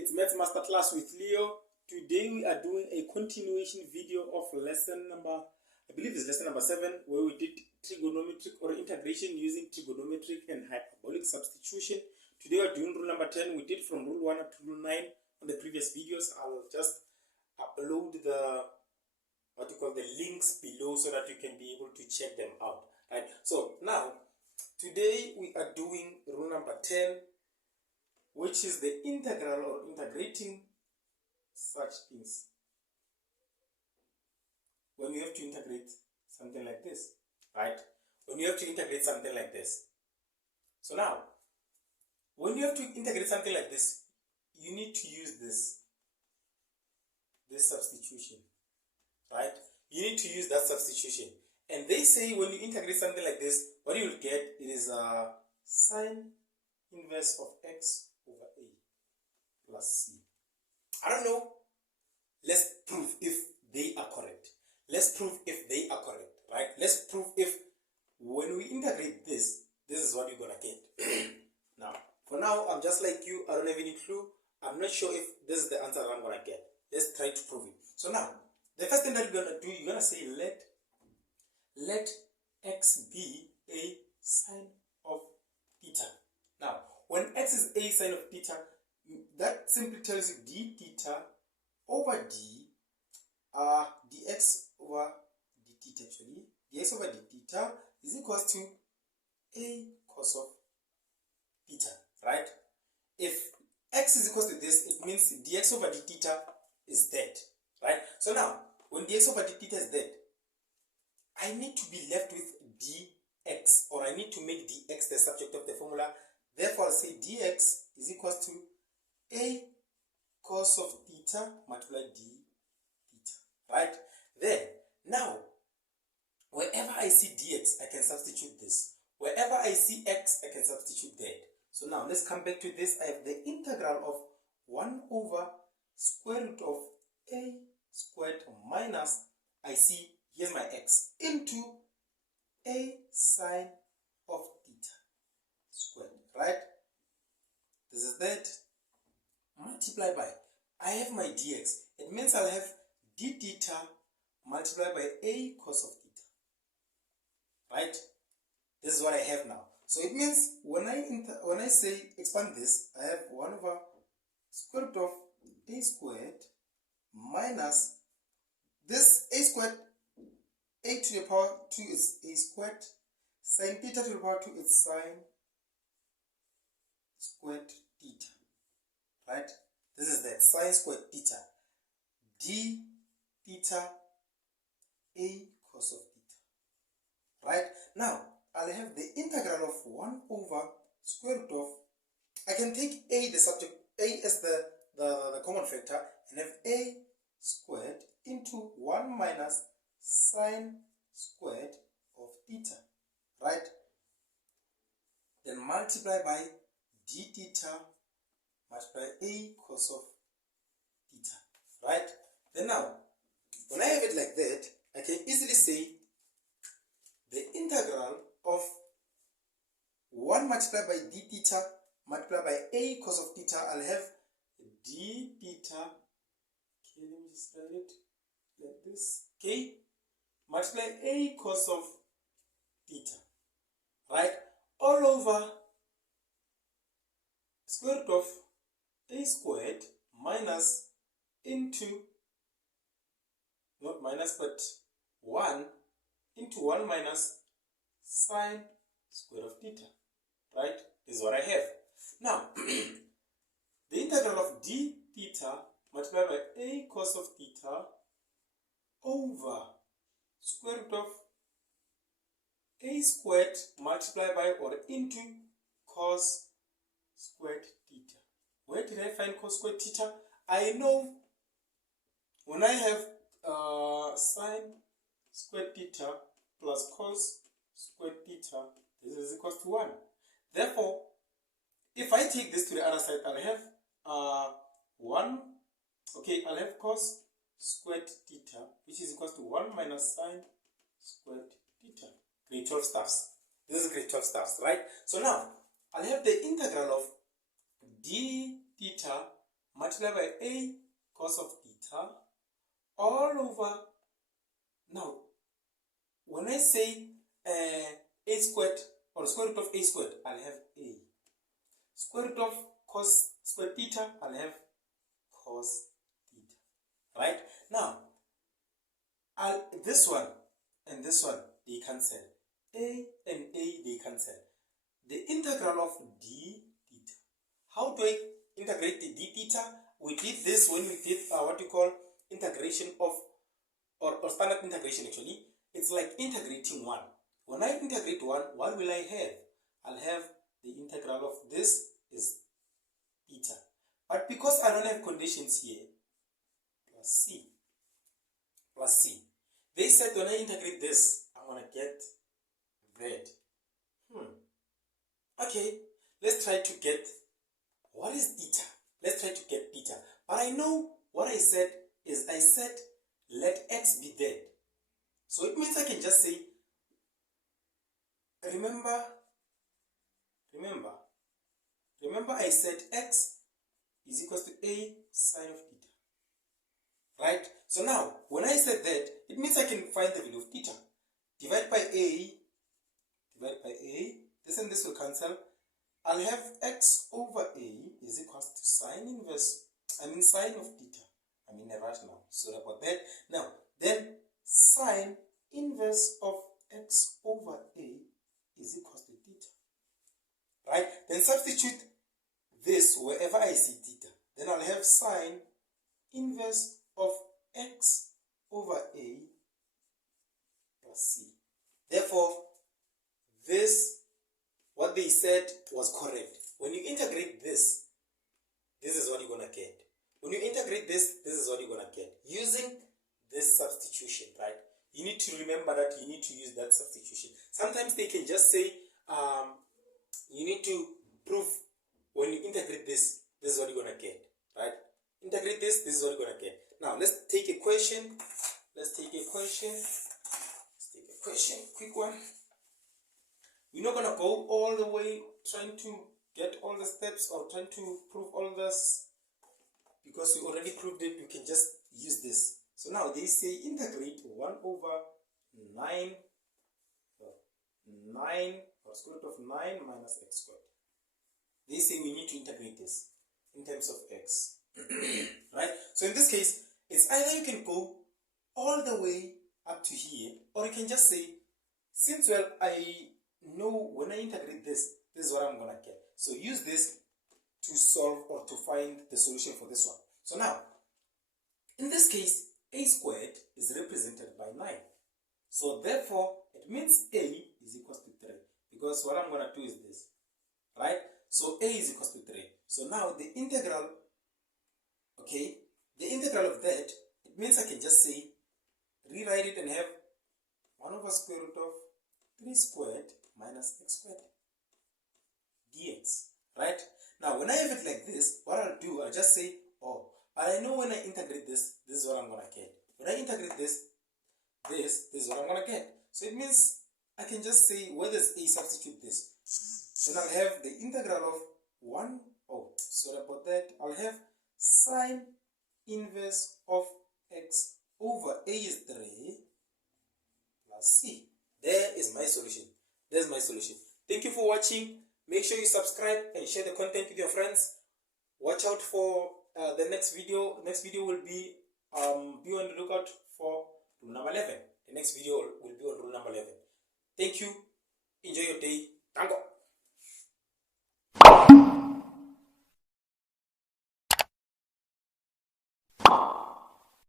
it's Maths Masterclass with Leo. Today we are doing a continuation video of lesson number, I believe it's lesson number 7, where we did trigonometric or integration using trigonometric and hyperbolic substitution. Today we are doing rule number 10. We did from rule 1 up to rule 9 on the previous videos. I'll just upload the the links below so that you can be able to check them out. Right. So now today we are doing rule number 10, which is the integral or integrating such things. When you have to integrate something like this, right? When you have to integrate something like this. So now, when you have to integrate something like this, you need to use this substitution, right? You need to use that substitution. And they say when you integrate something like this, what you will get is a sine inverse of x over a plus c. I don't know. Let's prove if they are correct. Let's prove if they are correct, right? Let's prove if when we integrate this, this is what you're going to get. Now, for now, I'm just like you. I don't have any clue. I'm not sure if this is the answer I'm going to get. Let's try to prove it. So now, the first thing that you're going to do, you're going to say let x be a sine of theta. Now, when x is a sine of theta, that simply tells you d theta over d, dx over d theta actually. Dx over d theta is equals to a cos of theta, right? If x is equals to this, it means dx over d theta is that, right? So now, when dx over d theta is that, I need to be left with dx, or I need to make dx the subject of the formula. Therefore, I'll say dx is equals to a cos of theta multiplied d theta, right? Then, now, wherever I see dx, I can substitute this. Wherever I see x, I can substitute that. So now, let's come back to this. I have the integral of 1 over square root of a squared minus, I see, here's my x, into a sine of theta squared, right? This is that. Multiply by, I have my dx. It means I'll have d theta multiplied by a cos of theta, right? This is what I have now. So it means when I say expand this, I have 1 over square root of a squared minus this a squared, a to the power 2 is a squared, sine theta to the power 2 is sine squared theta, right? This is that sine squared theta, d theta a cos of theta, right? Now, I'll have the integral of 1 over square root of, I can take a, the subject, a as the common factor, and have a squared into 1 minus sine squared of theta, right? Then multiply by d theta multiply a cos of theta, right? Then now, when I have it like that, I can easily say the integral of 1 multiplied by d theta multiplied by a cos of theta, I'll have d theta, okay, let me just write it like this, okay, multiply a cos of theta, right, all over square root of a squared minus into, not minus but 1 into 1 minus sine square of theta, right? This is what I have. Now, the integral of d theta multiplied by a cos of theta over square root of a squared multiplied by or into cos squared theta. Where did I find cos squared theta? I know when I have sine squared theta plus cos squared theta, this is equal to 1. Therefore, if I take this to the other side, I'll have 1, okay, I'll have cos squared theta, which is equal to 1 minus sine squared theta. Grade 12 stuffs. This is grade 12 stuffs, right? So now, I'll have the integral of d theta multiplied by a cos of theta all over. Now, when I say a squared or square root of a squared, I'll have a. Square root of cos squared theta, I'll have cos theta. Right? Now, this one and this one, they cancel. A and a, they cancel. The integral of d theta. How do I integrate the d theta? We did this when we did what you call integration of, or standard integration actually. It's like integrating 1. When I integrate 1, what will I have? I'll have the integral of this is theta. But because I don't have conditions here, plus c. Plus c. They said when I integrate this, I'm going to get that. Okay, let's try to get, what is theta? Let's try to get theta. But I know what I said is, I said let x be there. So it means I can just say, remember I said x is equals to a sine of theta. Right? So now, when I said that, it means I can find the value of theta. Divide by a, this and this will cancel. I'll have x over a is equals to sine of theta. I'm in a rush now. Sorry about that. Now, then sine inverse of x over a is equals to theta. Right? Then substitute this wherever I see theta. Then I'll have sine inverse of x over a plus c. Therefore, this, what they said was correct. When you integrate this, this is what you're going to get. When you integrate this, this is what you're going to get. Using this substitution, right? You need to remember that you need to use that substitution. Sometimes they can just say, you need to prove when you integrate this, this is what you're going to get, right? Integrate this, this is what you're going to get. Now, let's take a question. Quick one. We're not going to go all the way trying to get all the steps or trying to prove all this, because we already proved it. You can just use this. So now they say integrate 1 over 9 or square root of 9 minus x squared. They say we need to integrate this in terms of x. Right? So in this case, it's either you can go all the way up to here, or you can just say, since well I know when I integrate this, this is what I'm going to get. So use this to solve or to find the solution for this one. So now, in this case, a squared is represented by 9. So therefore, it means a is equals to 3. Because what I'm going to do is this. Right? So a is equals to 3. So now the integral, okay, the integral of that, it means I can just say, rewrite it and have 1 over square root of 3 squared minus x squared dx. Right? Now, when I have it like this, what I'll do, I'll just say, oh, but I know when I integrate this, this is what I'm going to get. When I integrate this is what I'm going to get. So it means I can just say, where does a substitute this? Then I'll have the integral of 1, oh, sorry about that. I'll have sine inverse of x over a is 3 plus c. There is my solution. There's my solution. Thank you for watching. Make sure you subscribe and share the content with your friends. Watch out for the next video. Next video will be on the lookout for rule number 11. The next video will be on rule number 11. Thank you. Enjoy your day. Tango.